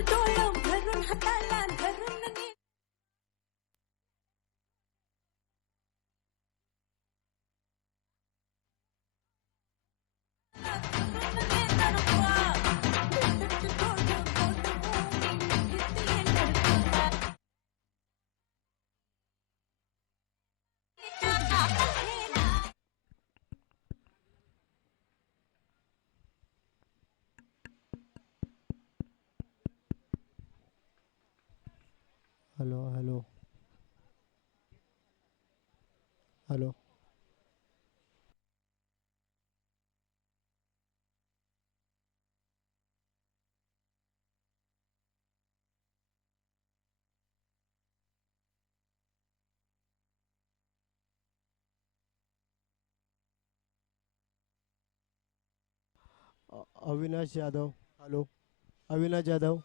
डोळं भरून हाताला धरून hello hello hello. Avinash Yadav. Hello Avinash Yadav.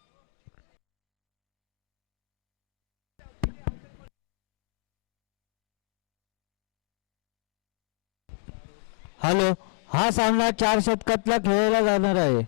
Hello. हा सामना 4 षटकातला खेळला जाणार आहे.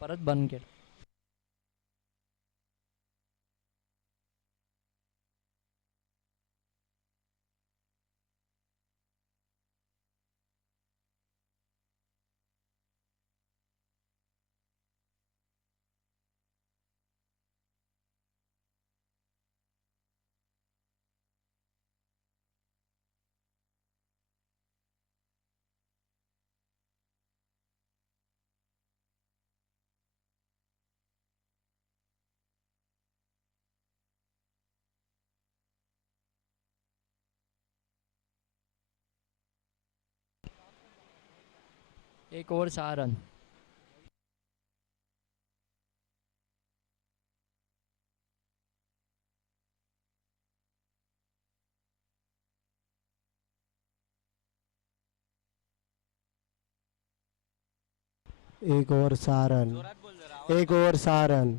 परत बंद केलं. एक ओव्हर 6 रन. एक ओवर 6 रन। एक ओवर 6 रन।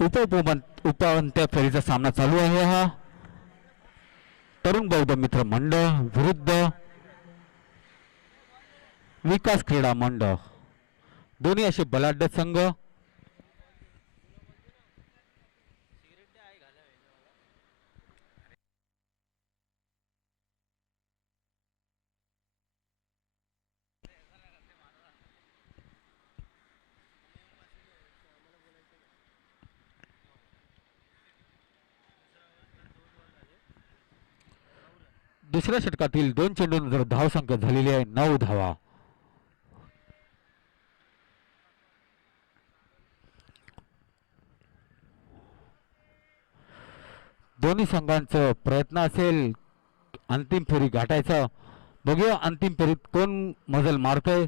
उपअंत्य फेरीचा सामना चालू आहे. हा तरुण बौद्ध मित्र मंडळ विरुद्ध विकास क्रीडा मंडळ, दोन्ही असे बलाढ्य संघ. दुसऱ्या षटकातील 2 चेंडूंनंतर धावसंख्या झालेली आहे 9 धावा. दोन्ही संघांचा प्रयत्न असेल अंतिम फेरी गाठायचा. बघूया अंतिम फेरीत कोण मजल मारतोय.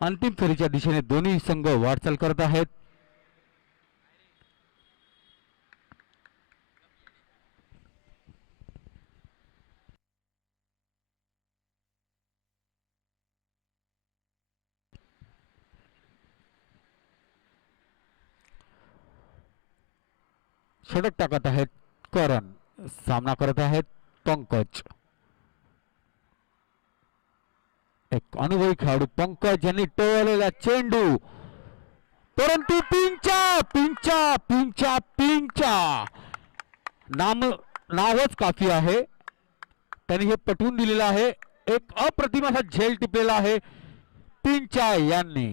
अंतिम फेरीच्या दिशेने दोन्ही संघ वाटचाल करत आहेत. षटक टाकत आहेत करण, सामना करत आहेत पंकज. एक अनुभवी खेळाडू पंकज यांनी टोळलेला चेंडू, परंतु पिंचा पिंचा पिंचा पिंचा नावच काफी आहे. त्यांनी हे पटवून दिलेलं आहे. एक अप्रतिम असा झेल टिपलेला आहे पिंचा यांनी.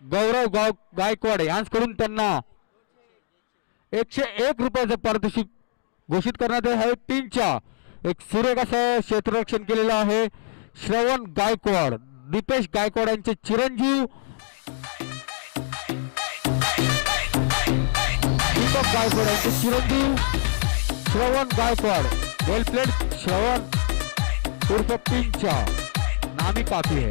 गौरव गायकवाड यांच्याकडून त्यांना 101 रुपयाचं पारितोषिक घोषित करण्यात आहे. पिंचा एक सुरेख असं क्षेत्ररक्षण केलेलं आहे. श्रवण गायकवाड, दीपेश गायकवाड यांचे चिरंजीव दीपक गायकवाड यांचे चिरंजीव श्रवण गायकवाड. वेल प्लेड श्रवण उर्फ पिंचा, नामी काफी है.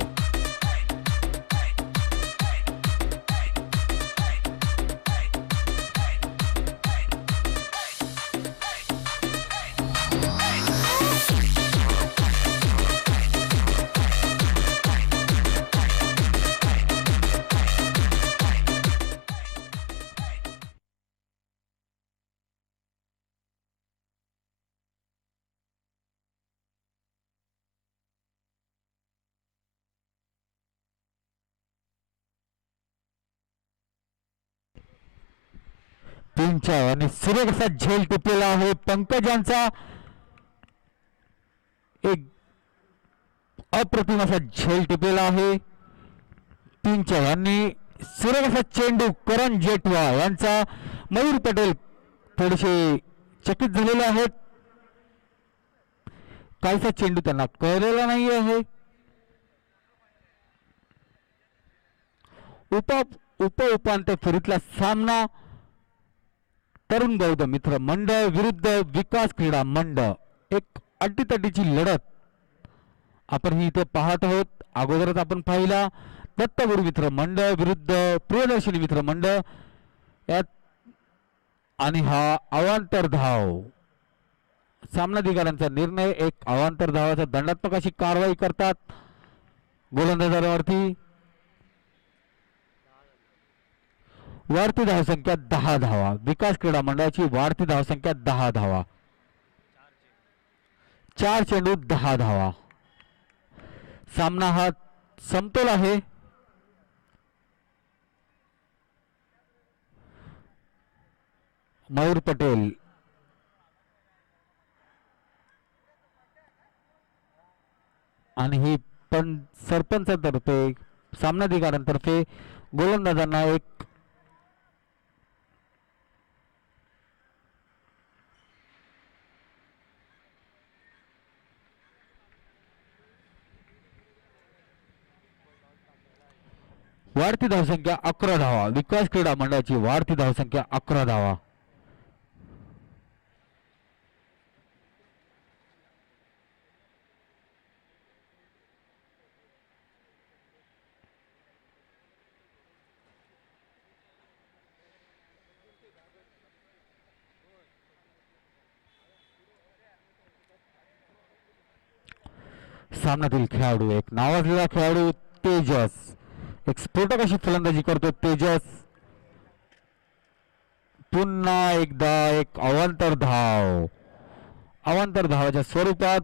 पिंचा आणि सुरेख असा झेल टिपलेला आहे पंकज यांचा. एक अप्रतिम असा झेल टिपलेला आहे पिंचा यांनी. सुरेख असा चेंडू करण जेटवा यांचा. मयूर पटेल थोडेसे चकित झालेले आहेत. काहीसा चेंडू त्यांना कळलेला नाही आहे. उपांत्य फेरीतला सामना तरुण बौद्ध मित्र मंडळ विरुद्ध विकास क्रीडा मंडळ. एक अटीतटीची लढत आपण ही इथे पाहत आहोत. अगोदरच आपण पाहिला दत्तगुरु मित्र मंडळ विरुद्ध प्रियदर्शनी मित्र मंडळ यात, आणि हा अवांतर धाव सामनाधिकाऱ्यांचा निर्णय. एक अवांतर धावाचा दंडात्मक अशी कारवाई करतात गोलंदाजावरती. वाढती धावसंख्या 10 धावा. विकास क्रीडा मंडळाची वाढती धावसंख्या 10 धावा. 4 चेंडू 10 धावा. सामना हा समतोल आहे. मयूर पटेल आणि ही पण सरपंचातर्फे सामनाधिकाऱ्यांतर्फे गोलंदाजांना एक वाढती धावसंख्या 11 धावा. विकास क्रीडा मंडळाची वाढती धावसंख्या 11 धावा. सामन्यातील खेळाडू एक नावाजलेला खेळाडू तेजस. एक स्फोटक अशी फलंदाजी करतो तेजस. पुन्हा एकदा एक अवांतर धावाच्या स्वरूपात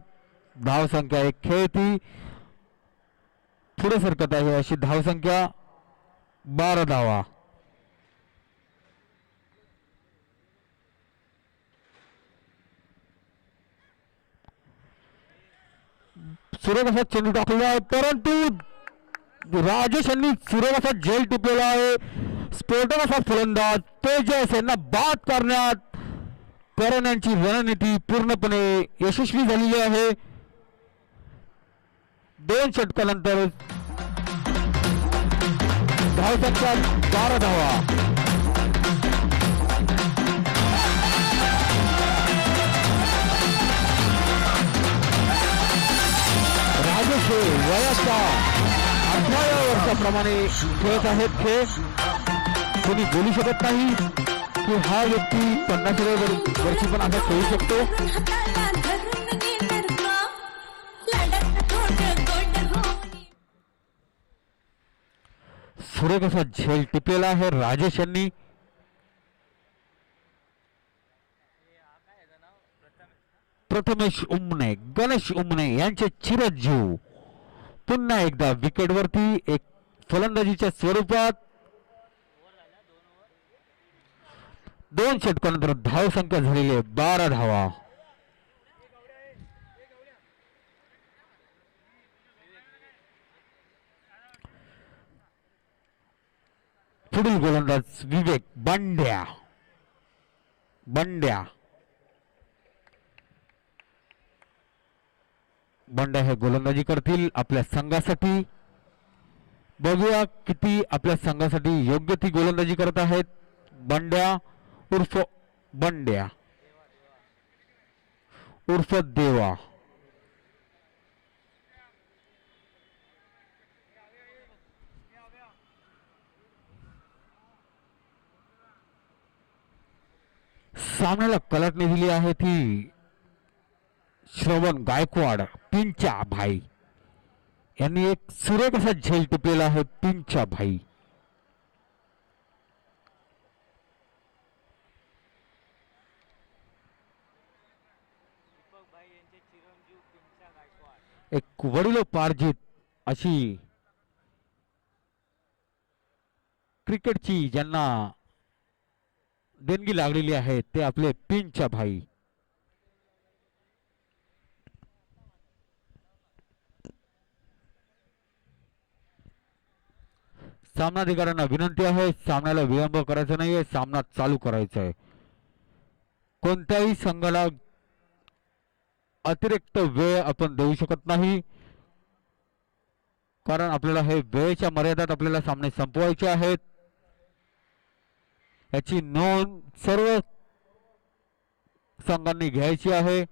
धावसंख्या एक खेळती पुढे सरकत आहे. अशी धावसंख्या 12 धावा. सुरेख असा चेंडू टाकलेला आहे परंतु राजेश यांनी सुरेख असा झेल टिपलेला आहे. स्फोटक असा फलंदाज तेजस यांना बाद करण्यात करण यांची रणनीती पूर्णपणे यशस्वी झालेली आहे. 2 षटकानंतर धावसंख्या 12 धावा. राजेश वयाच्या 18व्या वर्षाप्रमाणे खेळत आहेत. खेळ कोणी बोलू शकत नाही की हा व्यक्ती 50व्या वर्षी पण असा खेळू शकतो. हाताला धरून नेणार का लाडात थोडं गोड होई. सुरेख असा झेल टिपलेला आहे राजेश यांनी. प्रथमेश उमने गणेश उमने यांचे चिरंजीव पुन्हा एकदा विकेटवरती एक फलंदाजीच्या स्वरूपात. 2 षटकानंतर धावसंख्या झालेली आहे 12 धावा. पुढील गोलंदाज विवेक बंड्या. बंड्या हे गोलंदाजी करतील आपल्या संघासाठी. बघूया किती आपल्या संघासाठी योग्य ती गोलंदाजी करत आहेत. बंड्या उर्फ देवा. सामन्याला कलाटणी दिली आहे ती श्रवण गायकवाड पिंचा भाई यांनी एक सुरेख असा झेल टिपलेला आहे. पिंचा भाई एक वडिलोपार्जित अशी क्रिकेटची ज्यांना देणगी लागलेली आहे ते आपले पिंचा भाई. सामनाधिकाऱ्यांना विनंती आहे सामन्याला विलंब करायचा नाहीये. सामना चालू करायचा आहे. कोणत्याही संघाला अतिरिक्त वेळ आपण देऊ शकत नाही कारण आपल्याला हे वेळेच्या मर्यादेत आपल्याला सामने संपवायचे आहेत. याची नोंद सर्व संघांनी घ्यायची आहे.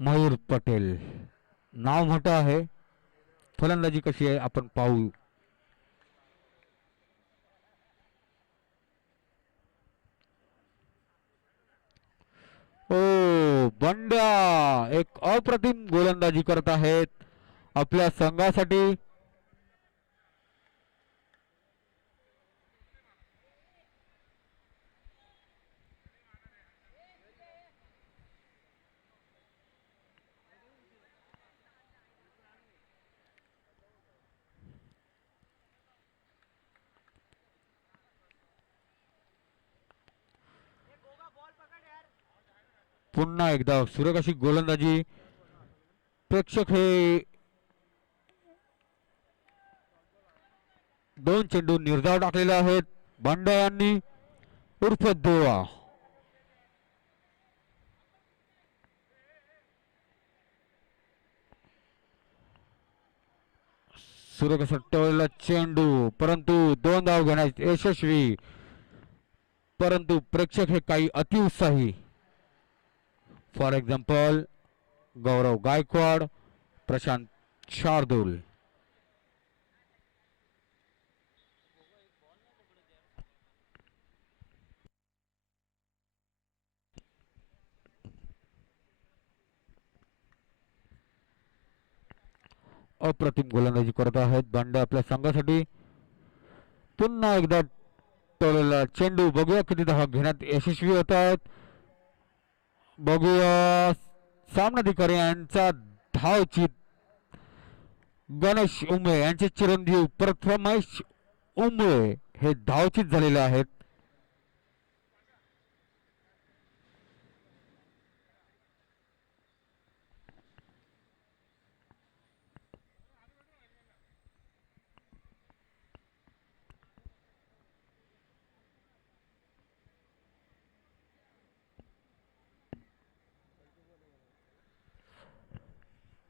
मयूर पटेल नाव मोठं आहे. फलंदाजी कशी आहे आपण पाहू. बंड्या एक अप्रतिम गोलंदाजी करत आहेत आपल्या संघासाठी. पुन्हा एकदा सुरेख अशी गोलंदाजी. प्रेक्षक हे 2 चेंडू निर्धाव टाकलेले आहेत बंड्या यांनी उर्फ देवा. सुरेख असा टळलेला चेंडू परंतु 2 धाव घेण्यास यशस्वी. परंतु प्रेक्षक हे काही अतिउत्साही फॉर एक्झाम्पल गौरव गायकवाड, प्रशांत शार्दूल. अप्रतिम गोलंदाजी करत आहेत बंड्या आपल्या संघासाठी. पुन्हा एकदा टोलला चेंडू, बघूया किती धावा घेण्यात यशस्वी होत आहेत. बघूया सामनाधिकारी यांचा धावचित. गणेश उमळे यांचे चिरंजीव प्रथमेश उमळे हे धावचित झालेले आहेत.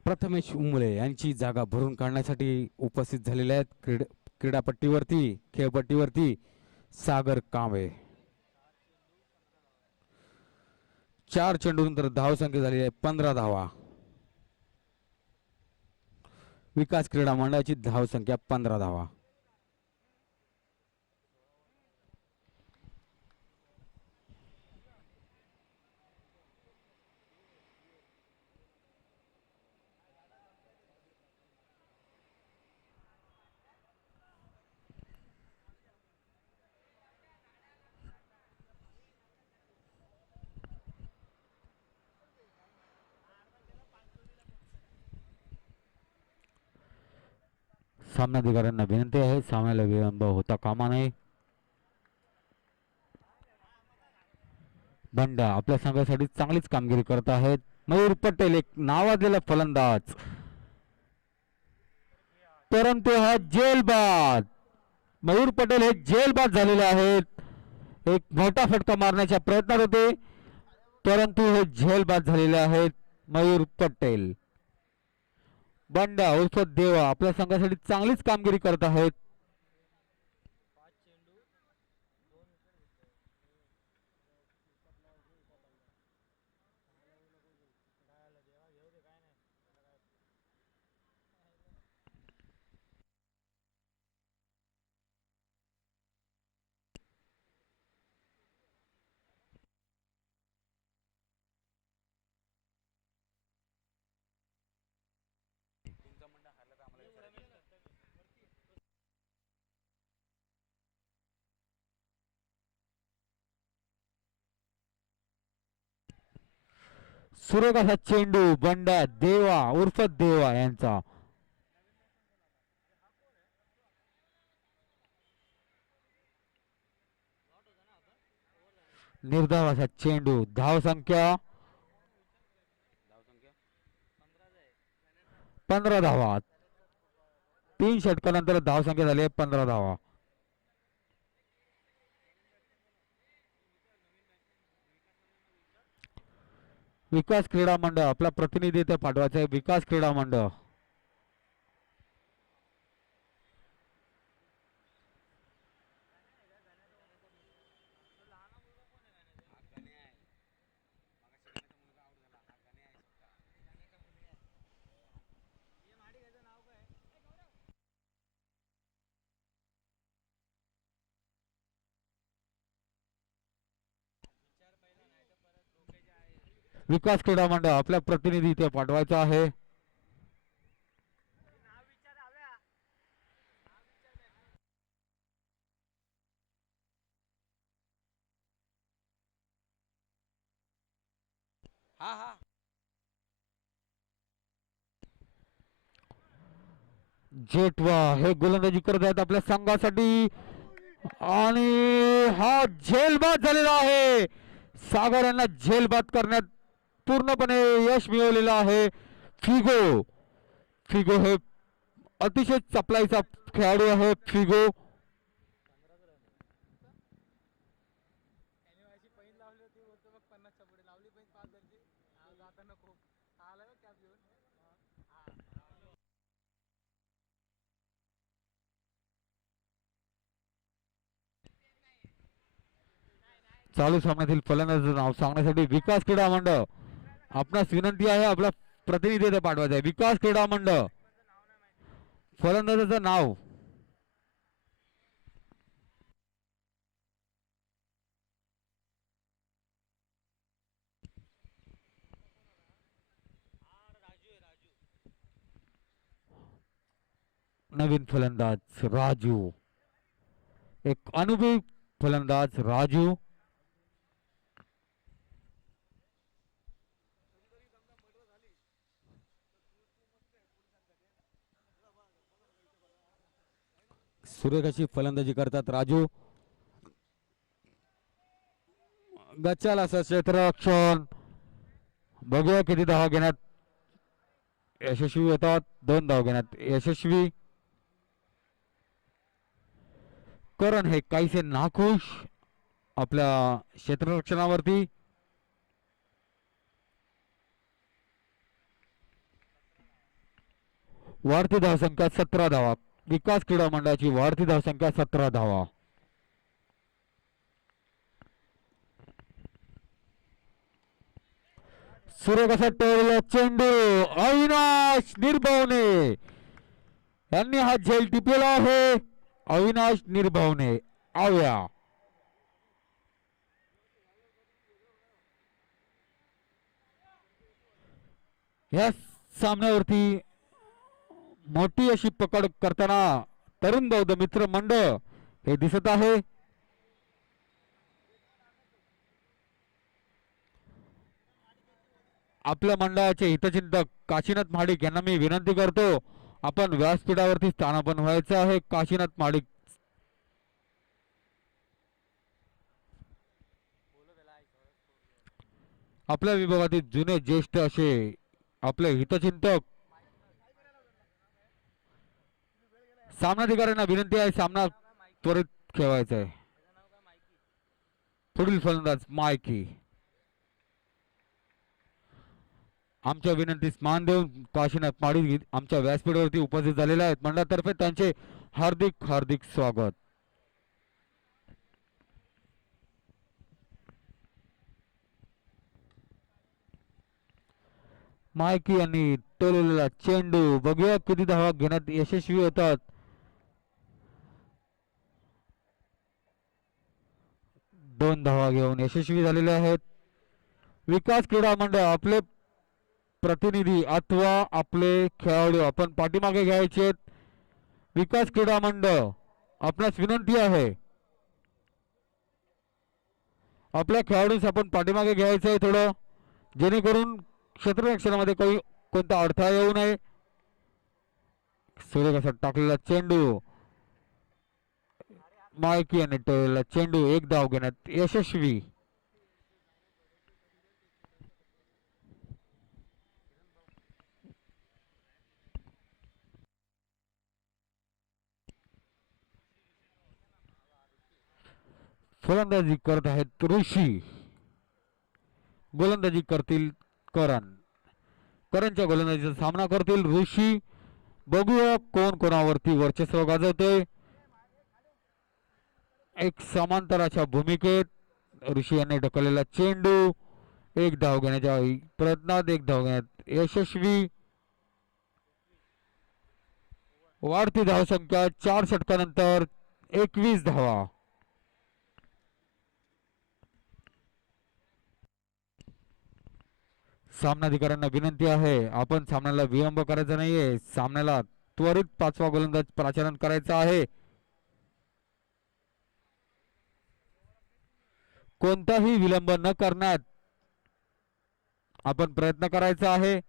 प्रथमेश उमळे यांची जागा भरून काढण्यासाठी उपस्थित झालेले आहेत क्रीडापट्टीवरती, खेळपट्टीवरती सागर कांबळे. 4 चेंडूनंतर धावसंख्या झाली आहे 15 धावा. विकास क्रीडा मंडळाची धावसंख्या 15 धावा. सामनाधिकाऱ्यांना विनंती आहे, सामन्याला विलंब होता कामा नये. बंडा आपल्या संघासाठी चांगलीच कामगिरी करत आहेत. मयूर पटेल एक नावाजलेला फलंदाज, परंतु हा जेलबाद. मयूर पटेल हे जेलबाद झालेले आहेत. एक मोठा फटका मारण्याच्या प्रयत्नात होते, परंतु हे जेलबाद झालेले आहेत मयूर पटेल. बंडा उर्फ देवा आपल्या संघासाठी चांगलीच कामगिरी करत आहेत. सुरेख असा चेंडू बंडा देवा उर्फ देवा यांचा. निर्धाव असा चेंडू. धाव संख्या 15 धावा. 3 षटकानंतर धाव संख्या झाली आहे 15 धावा. विकास क्रीडा मंडळ आपला प्रतिनिधी इथे पाठवायचा आहे. विकास क्रीडा मंडळ विकास क्रीडा मंडळ आपल्या प्रतिनिधी इथे पाठवायचा आहे. जेटवा हे गोलंदाजी करत आहेत आपल्या संघासाठी आणि हा झेलबाद झालेला आहे. सागर यांना झेलबाद करण्यात पूर्णपणे यश मिळवलेलं आहे. फिगो फिगो हे अतिशय चपलाईचा खेळाडू आहे. फिगो चालू सामन्यातील फलंदाजाचं नाव सांगण्यासाठी विकास क्रीडा मंडळ आपणास विनंती आहे आपला प्रतिनिधी इथे पाठवायचा आहे. विकास क्रीडा मंडळ फलंदाजाचं नाव नवीन फलंदाज राजू, एक अनुभवी फलंदाज राजू. सुरेख अशी फलंदाजी करतात राजू. गच्चाल असं क्षेत्ररक्षण. बघूया किती धावा घेण्यात यशस्वी होतात. 2 धावा घेण्यात यशस्वी. करण हे काहीसे नाखुश आपल्या क्षेत्ररक्षणावरती. वाढती धावसंख्या 17 धावा. विकास क्रीडा मंडळाची वाढती धावसंख्या 17 धावा. सुरेख असा टोळलेला चेंडू अविनाश निर्भवने यांनी हा झेल टिपलेला आहे. अविनाश निर्भवने आव्या. या सामन्यावरती मोठी अशी पकड करताना तरुण बौद्ध मित्र मंडळ हे दिसत आहे. आपल्या मंडळाचे हितचिंतक काशीनाथ महाडिक यांना मी विनंती करतो आपण व्यासपीठावरती स्थानापन्न व्हायचं आहे. काशीनाथ महाडिक आपल्या विभागातील जुने ज्येष्ठ असे आपले हितचिंतक. सामनाधिकाऱ्यांना विनंती आहे सामना त्वरित खेळवायचा आहे. पुढील फलंदाज मायकी. आमच्या विनंतीस मान देऊन काशीनाथ महाडिक आमच्या व्यासपीठावरती उपस्थित झालेले आहेत. मंडळातर्फे त्यांचे हार्दिक हार्दिक स्वागत. मायकी यांनी टोललेला चेंडू बघूया किती धावा घेण्यात यशस्वी होतात. 2 धावा घेऊन यशस्वी झालेले आहेत. विकास क्रीडा मंडळ आपले प्रतिनिधी अथवा आपले खेळाडू आपण पाठीमागे घ्यायचे. विकास क्रीडा मंडळ आपणास विनंती आहे आपल्या खेळाडूस आपण पाठीमागे घ्यायचं आहे थोडं, जेणेकरून क्षेत्ररक्षणामध्ये काही कोणता अडथळा येऊ नये. सुरेख असा टाकलेला चेंडू मायकी यांनी टोळलेला चेंडू 1 धाव घेण्यात यशस्वी. फलंदाजी करत आहेत ऋषी. गोलंदाजी करतील करण. करणच्या गोलंदाजीचा सामना करतील ऋषी. बघूया कोण कोणावरती वर्चस्व गाजवतोय. एक समांतराच्या भूमिकेत ऋषी यांनी ढकललेला चेंडू 1 धाव घेण्याच्या प्रयत्नात 1 धाव घेण्यात यशस्वी. वाढती धावसंख्या 4 षटकानंतर 21 धावा. सामनाधिकाऱ्यांना विनंती आहे आपण सामन्याला विलंब करायचा नाहीये. सामन्याला त्वरित 5वा गोलंदाज प्राचारण करायचा आहे. कोणताही विलंब न करण्यात आपण प्रयत्न करायचा आहे.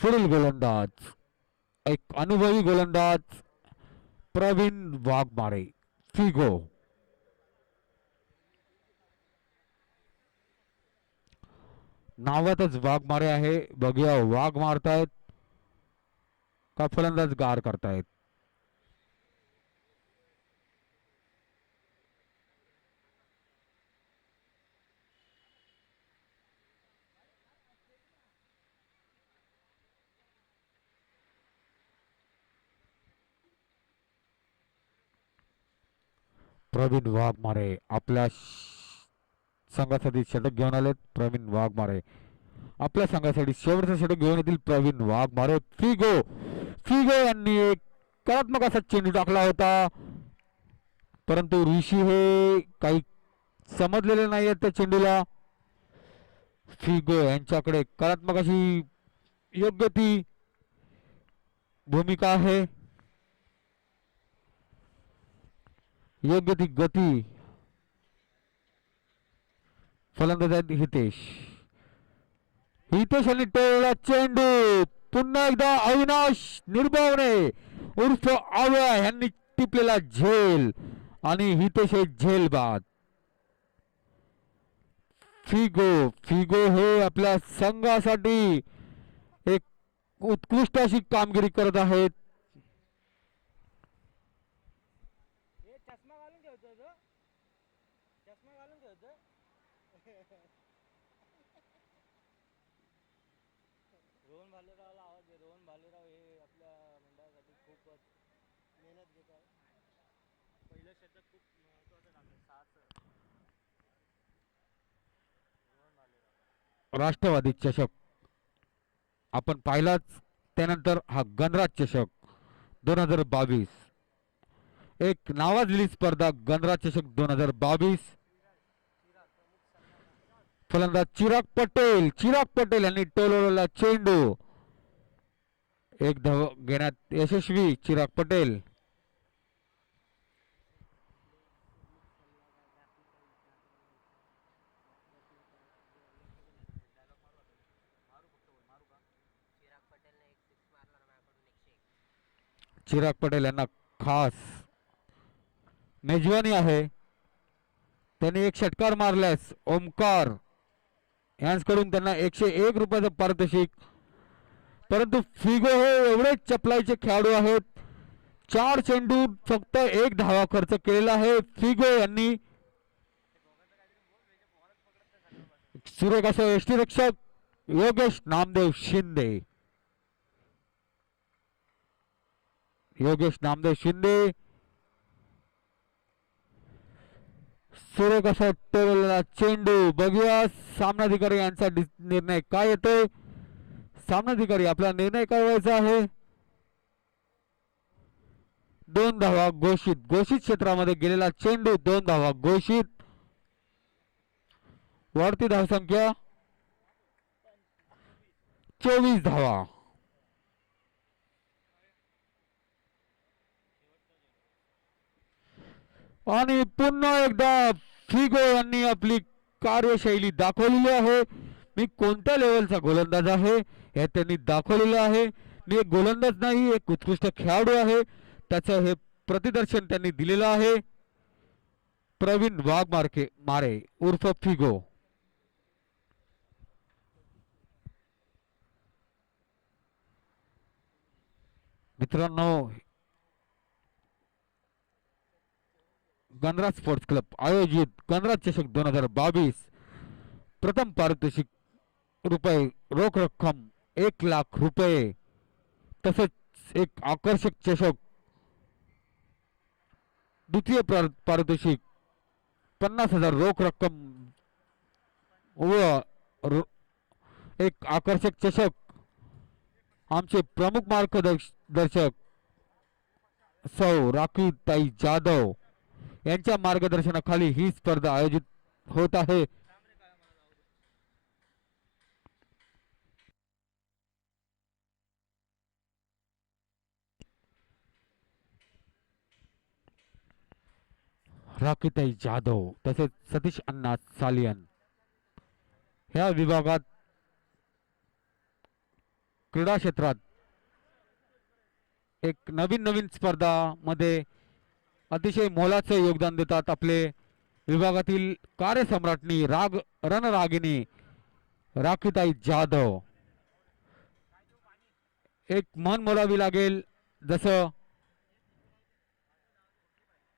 पुढील गोलंदाज एक अनुभवी गोलंदाज प्रवीण वाघमारे फिगो. नावातच वाघमारे आहे. बघूया वाघ मारतायत का फलंदाज गार करतायत. प्रवीण वाघमारे आपल्या संघासाठी षटक घेऊन आलेत प्रवीण वाघमारे. आपल्या संघासाठी शेवटचा षटक घेऊन येतील प्रवीण वाघमारे. फिगो फिगो यांनी एक कलात्मक असा चेंडू टाकला होता, परंतु ऋषी हे काही समजलेले नाही आहेत त्या चेंडूला. फिगो यांच्याकडे कलात्मक अशी योग्य ती भूमिका आहे, योग्य ती गती. फलंदाज आहेत हितेश. हितेश यांनी टोळला चेंडू. पुन्हा एकदा अविनाश निर्भवणे उर्फ आव्या यांनी टिपलेला झेल आणि हितेश हे झेल बाद. फिगो फिगो हे आपल्या संघासाठी एक उत्कृष्ट अशी कामगिरी करत आहेत. राष्ट्रवादी चषक आपण पाहिलाच, त्यानंतर हा गणराज चषक 2022 एक नावाजलेली स्पर्धा. गणराज चषक 2022. फलंदाज चिराग पटेल यांनी टोलवलेला चेंडू. एक धाव घेण्यात यशस्वी चिराग पटेल. चिराग पटेल यांना खास मेजवानी आहे. त्यांनी एक षटकार मारल्यास ओमकार यांच्याकडून त्यांना 101 रुपयाचं पारितोषिक. परंतु फिगो हे एवढे चपलाईचे खेळाडू आहेत, 4 चेंडू फक्त 1 धावा खर्च केलेला आहे फिगो यांनी. सुरेख असं यष्टीरक्षक योगेश नामदेव शिंदे. सुरेख असा टोललेला चेंडू. बघूया सामनाधिकारी यांचा निर्णय काय येतोय. सामनाधिकारी आपला निर्णय काय व्हायचा आहे. 2 धावा घोषित. घोषित क्षेत्रामध्ये गेलेला चेंडू 2 धावा घोषित. वाढती धावसंख्या 24 धावा. आणि पुन्हा एकदा फिगो यांनी आपली कार्यशैली दाखवलेली आहे. मी कोणत्या लेवलचा गोलंदाज आहे हे त्यांनी दाखवलेलं आहे. मी एक गोलंदाज नाही, एक उत्कृष्ट खेळाडू आहे, त्याचं हे प्रतिदर्शन त्यांनी दिलेलं आहे. प्रवीण वाघमारे उर्फ फिगो. मित्रांनो, गणराज स्पोर्ट्स क्लब आयोजित गणराज चषक 2022 प्रथम पारितोषिक रुपये रोख रक्कम 1 लाख रुपये, तसेच एक आकर्षक चषक. द्वितीय पारितोषिक 50,000 रोख रक्कम व एक आकर्षक चषक. आमचे प्रमुख मार्गदर्शक सौ राखीताई जाधव यांच्या मार्गदर्शनाखाली ही स्पर्धा आयोजित होत आहे. राखीताई जाधव तसेच सतीश अण्णा सालियन ह्या विभागात क्रीडा क्षेत्रात एक नवीन स्पर्धा मध्ये अतिशय मोलाचे योगदान देतात. आपले विभागातील कार्यसम्राटनी रणरागिणी राखीताई जाधव. एक मन मोलावी लागेल, जसं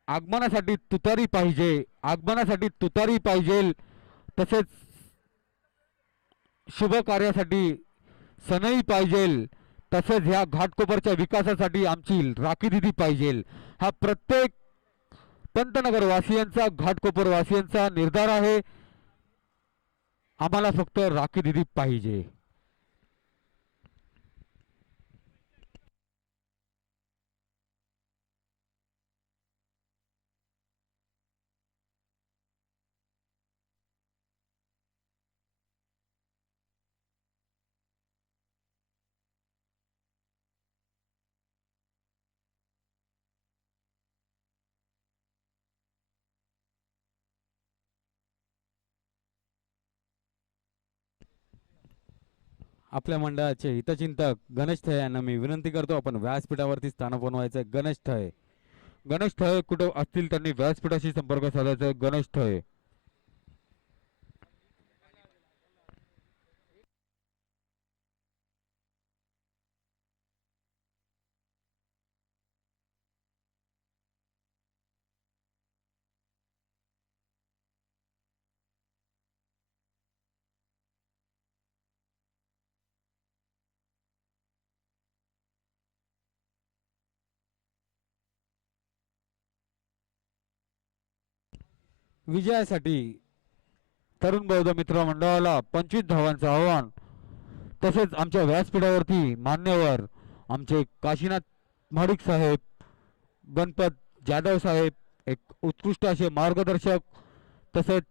आगमनासाठी तुतारी पाहिजे, तसेच शुभ कार्यासाठी सनई पाहिजे, तसेच ह्या घाटकोपरच्या विकासासाठी आमची राखी दिदी पाहिजे. हा प्रत्येक पंतनगर वासियांचा, घाटकोपर वासियांचा निर्धार आहे. आम्हाला फक्त राखी दिली पाहिजे. आपल्या मंडळाचे हितचिंतक गणेश थळे यांना मी विनंती करतो, आपण व्यासपीठावरती स्थान बनवायचं. गणेश थळे, गणेश थळे कुठे असतील त्यांनी व्यासपीठाशी संपर्क साधायचा. गणेश थळे. विजयासाठी तरुण बौद्ध मित्र मंडळाला 25 धावांचं आव्हान. तसेच आमच्या व्यासपीठावरती मान्यवर आमचे काशीनाथ महाडिक साहेब, गणपत जाधव साहेब, एक उत्कृष्ट असे मार्गदर्शक, तसेच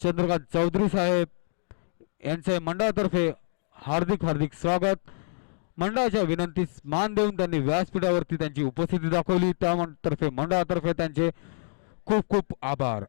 चंद्रकांत चौधरी साहेब यांचे मंडळातर्फे हार्दिक हार्दिक स्वागत. मंडळाच्या विनंतीस मान देऊन त्यांनी व्यासपीठावरती त्यांची उपस्थिती दाखवली, त्यातर्फे मंडळातर्फे त्यांचे खूप खूप आभार.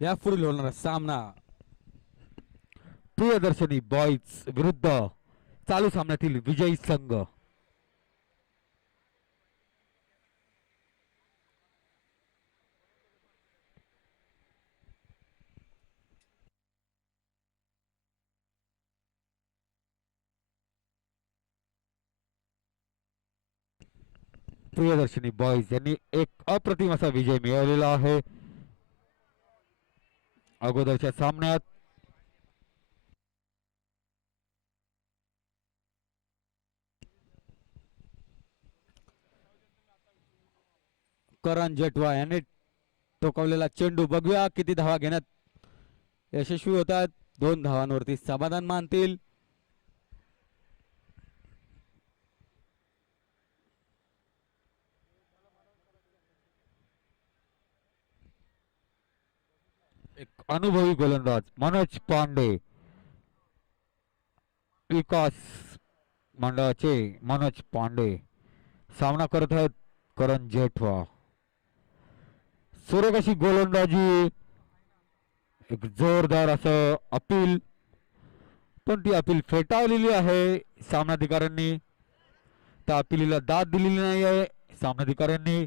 या पुढील होणारा सामना प्रियदर्शनी बॉईज विरुद्ध चालू सामन्यातील विजयी संघ. प्रियदर्शनी बॉईज यांनी एक अप्रतिम असा विजय मिळवलेला आहे अगोदरच्या सामन्यात. करण जेठवा यांनी टोकावलेला चेंडू, बघूया किती धावा घेण्यात यशस्वी होतात. 2 धावांवरती समाधान मानतील. एक अनुभवी गोलंदाज मनोज पांडे, विकास मंडळाचे मनोज पांडे सामना करत आहेत करण जेठवा. सुरेख अशी गोलंदाजी, एक जोरदार असं अपील, पण ती अपील फेटाळलेली आहे सामनाधिकाऱ्यांनी. त्या अपिलीला दाद दिलेली नाही आहे सामनाधिकाऱ्यांनी.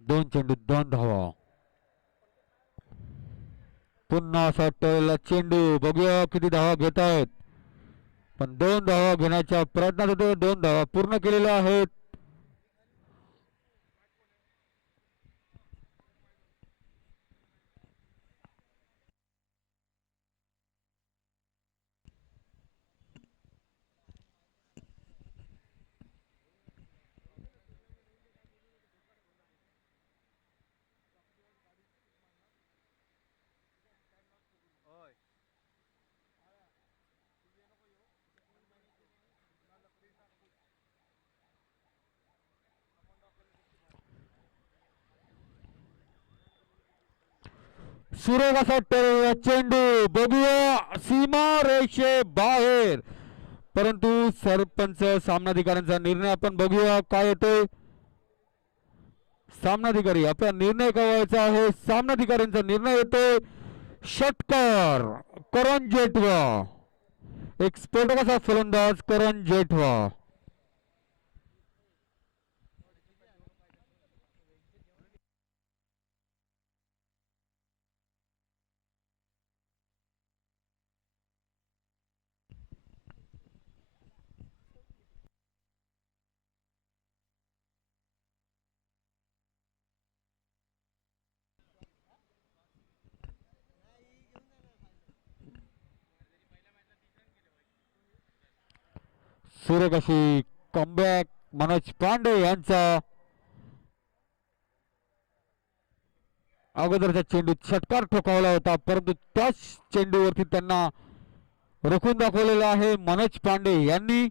दोन चेंडू 2 धावा. पुन्हा असा टळलेला चेंडू, बघूया किती धावा घेत आहेत. पण 2 धावा घेण्याच्या प्रयत्नात होते, 2 धावा पूर्ण केलेल्या आहेत. सुरेख असा टळलेला चेंडू, बघूया सीमा रेषे बाहेर, परंतु सरपंच सामनाधिकाऱ्यांचा निर्णय आपण बघूया काय येतोय. सामनाधिकारी आपला निर्णय कळवायचा आहे. सामनाधिकाऱ्यांचा निर्णय येतोय षटकार करण जेठवा. एक स्फोटक असा फलंदाज करण जेठवा. सुरेख अशी कमबॅक मनोज पांडे यांचा अगोदरच्या चेंडूत षटकार ठोकावला होता, परंतु त्याच चेंडूवरती त्यांना रोखून दाखवलेलं आहे मनोज पांडे यांनी.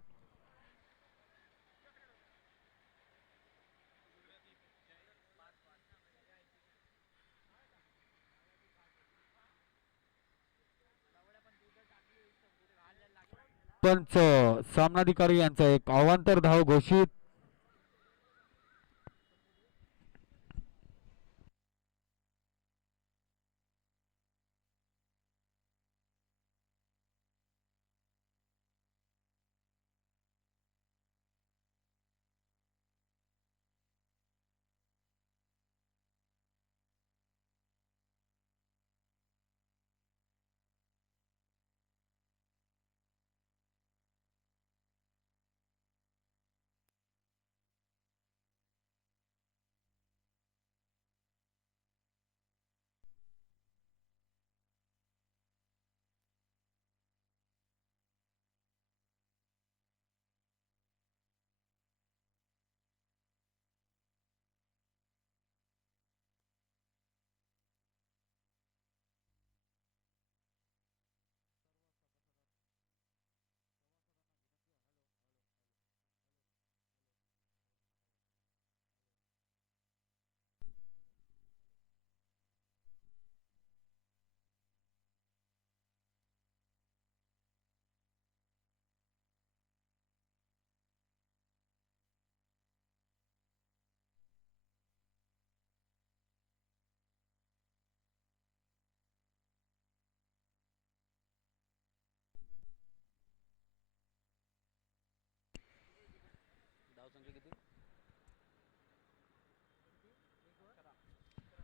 पंच सामनाधिकारी यांचा एक अवांतर धाव घोषित.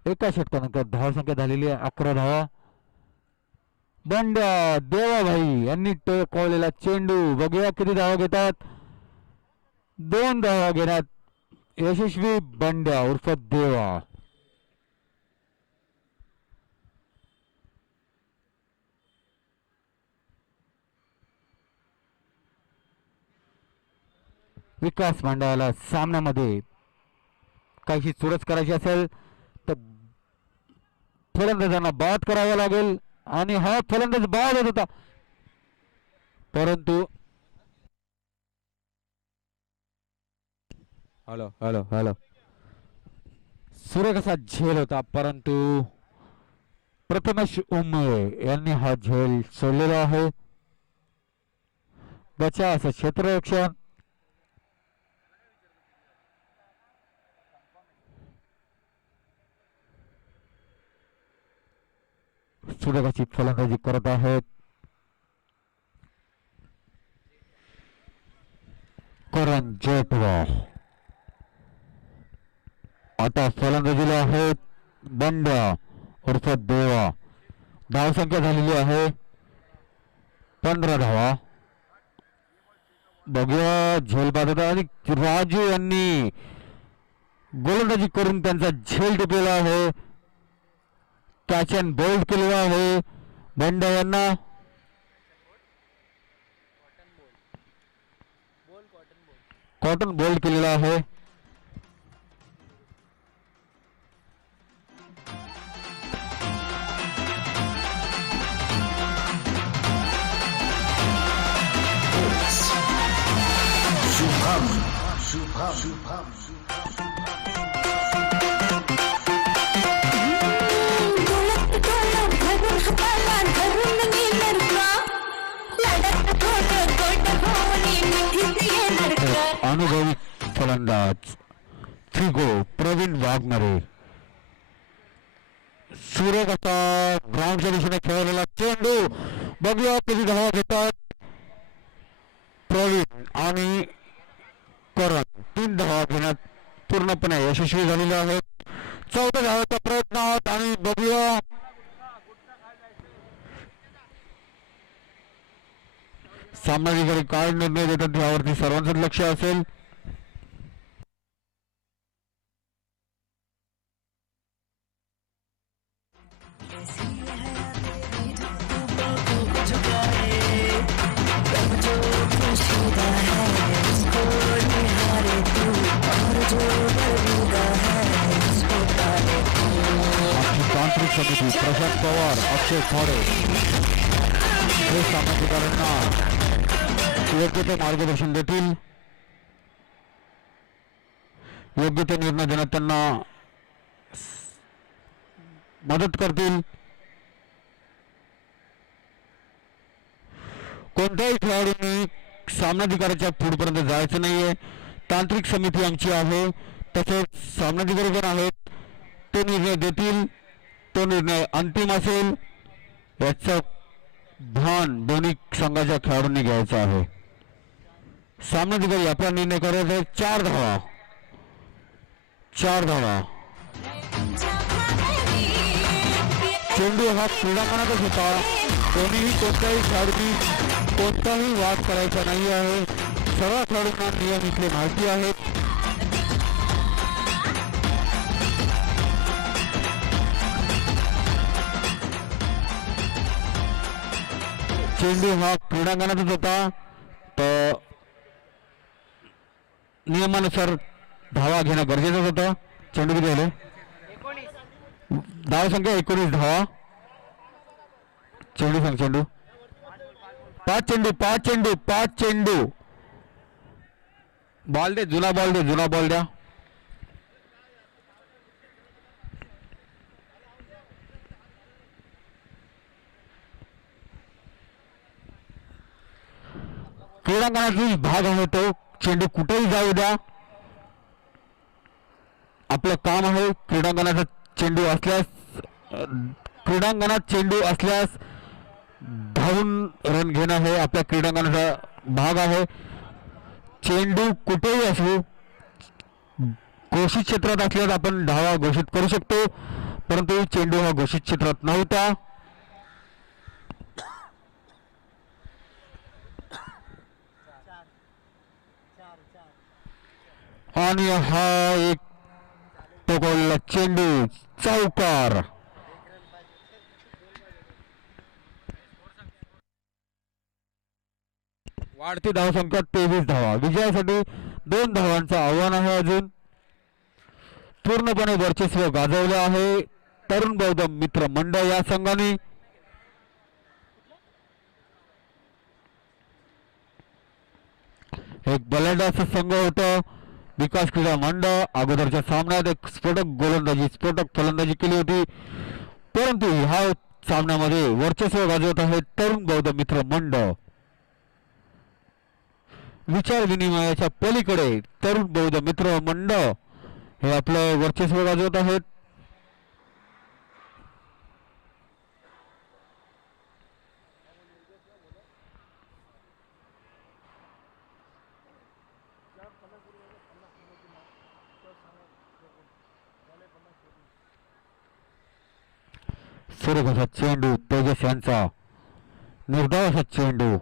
एका षटकानंतर धावसंख्या झालेली आहे 11 धावा. बंड्या देवाभाई यांनी टोकवलेला चेंडू बघूया किती धावा घेतात. 2 धावा घेण्यात यशस्वी बंड्या उर्फ देवा. विकास मंडळाला सामन्यामध्ये काही चुरस करायची असेल तर फलंदाजांना बाद करावा लागेल आणि हा फलंदाज बाद होत होता, परंतु हॅलो हॅलो हॅलो सुरेख असा झेल होता, परंतु प्रथमेश उमळे यांनी हा झेल सोडलेला आहे. बचा असं क्षेत्ररक्षण. सुरेखाची फलंदाजी करत आहेत करण जेटवा. आता फलंदाजीला आहेत बंड्या उर्फ देवा. धावसंख्या झालेली आहे 15 धावा. बघूया झेल बाद आणि राजू यांनी गोलंदाजी करून त्यांचा झेल टिपलेला आहे. कॅच अँड बोल्ड केलेला आहे बंड्या यांना. कॉटन बोल्ड केलेला आहे. अनुभवी फलंदाज फिगो प्रवीण वाघमारे. सुरेख असा ग्राउंडच्या दिशेने खेळलेला चेंडू बघूया किती धावा घेतात प्रवीण आणि करण. 3 धावा घेण्यात पूर्णपणे यशस्वी झालेले आहेत. 14 धावाचा प्रयत्न आणि बघूया सामनाधिकारी काय निर्णय देतात यावरती सर्वांचं लक्ष असेल. झुकाए, तब जो खुश होता है समिती प्रशांत पवार, अक्षय खाडे हे सामनाधिकाऱ्यांना योग्य ते मार्गदर्शन देतील, योग्य ते निर्णय देण्यात त्यांना मदत करतील. कोणत्याही खेळाडूंनी सामनाधिकाऱ्याच्या पुढपर्यंत जायचं नाहीये. तांत्रिक समिती आमची आहे, तसेच सामनाधिकारी पण आहेत, ते निर्णय देतील. तो निर्णय अंतिम असेल याचं भान दोन्ही संघाच्या खेळाडूंनी घ्यायचं आहे. सामनाधिकारी आपला निर्णय करत आहे. 4 धावा, 4 धावा. चेंडू हा क्रीडांगणातच होता. कोणीही कोणत्याही खेळाडूंनी कोणताही वाद करायचा नाही आहे. सर्व खेळाडूंना नियम इथले माहिती आहेत. चेंडू हा क्रीडांगणातच होता, तर नियमानुसार धावा घेणं गरजेचं होतं. चेंडू किती झाले? धाव संख्या 19 धावा. चेंडू सांग. चेंडू 5 चेंडू 5 चेंडू 5 चेंडू. बॉल दे, जुना बॉल दे, जुना बॉल द्या. क्रीडांगणातील भाग आहे तो. चेंडू कुठेही जाऊ द्या, आपलं काम आहे. क्रीडांगणाचा चेंडू असल्यास, क्रीडांगणात चेंडू असल्यास धावून रन घेणं हे आपल्या क्रीडांगणाचा भाग आहे. चेंडू कुठेही असो, घोषित क्षेत्रात असल्यास आपण धावा घोषित करू शकतो, परंतु चेंडू हा घोषित क्षेत्रात नव्हता. आणि हा एक पकडला चेंडू, चौकार. वाढती धावसंख्या 23 धावा. विजयासाठी 2 धावांचं आव्हान आहे. अजून पूर्णपणे वर्चस्व गाजवले आहे तरुण बौद्ध मित्र मंडळ या संघाने. एक बलाढ्य संघ होता विकास क्रीडा मंडळ. अगोदरच्या सामन्यात एक स्फोटक फलंदाजी केली होती, परंतु ह्या सामन्यामध्ये वर्चस्व गाजवत आहे तरुण बौद्ध मित्र मंडळ. विचार विनिमयाच्या पलीकडे तरुण बौद्ध मित्र मंडळ हे आपलं वर्चस्व गाजवत आहेत. सुरेख असा चेंडू, तेजस यांचा निर्धाव असा चेंडू.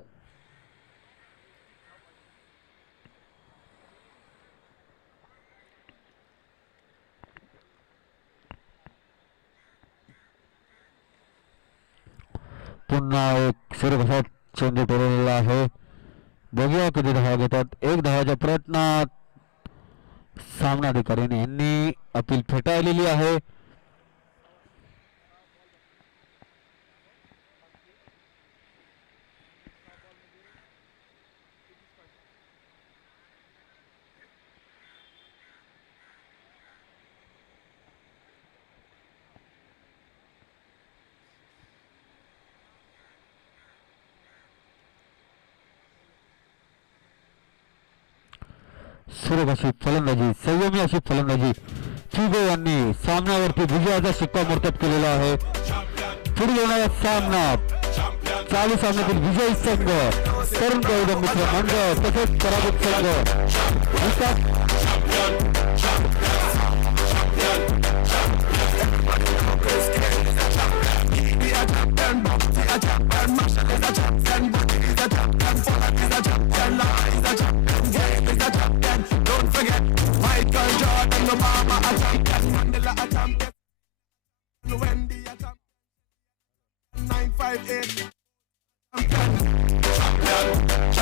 पुन्हा एक सुरेख असा चेंडू ठरवलेला आहे. बघूया किती धावा घेतात. 1 धावाच्या प्रयत्नात सामनाधिकाऱ्याने यांनी अपील फेटाळलेली आहे. सुरेख अशी फलंदाजी, संयमी अशी फलंदाजी. फिगो यांनी सामन्यावरती विजयाचा शिक्कामोर्तब केलेला आहे. पुढील होणारा सामना, चालू सामन्यातील विजयी संघ तरुण बौद्ध मित्र मंडळ तसेच पराभूत संघ Michael Jordan, Obama, a champion, Mandela, a champion, Wendy, a champion, 958, champion, champion,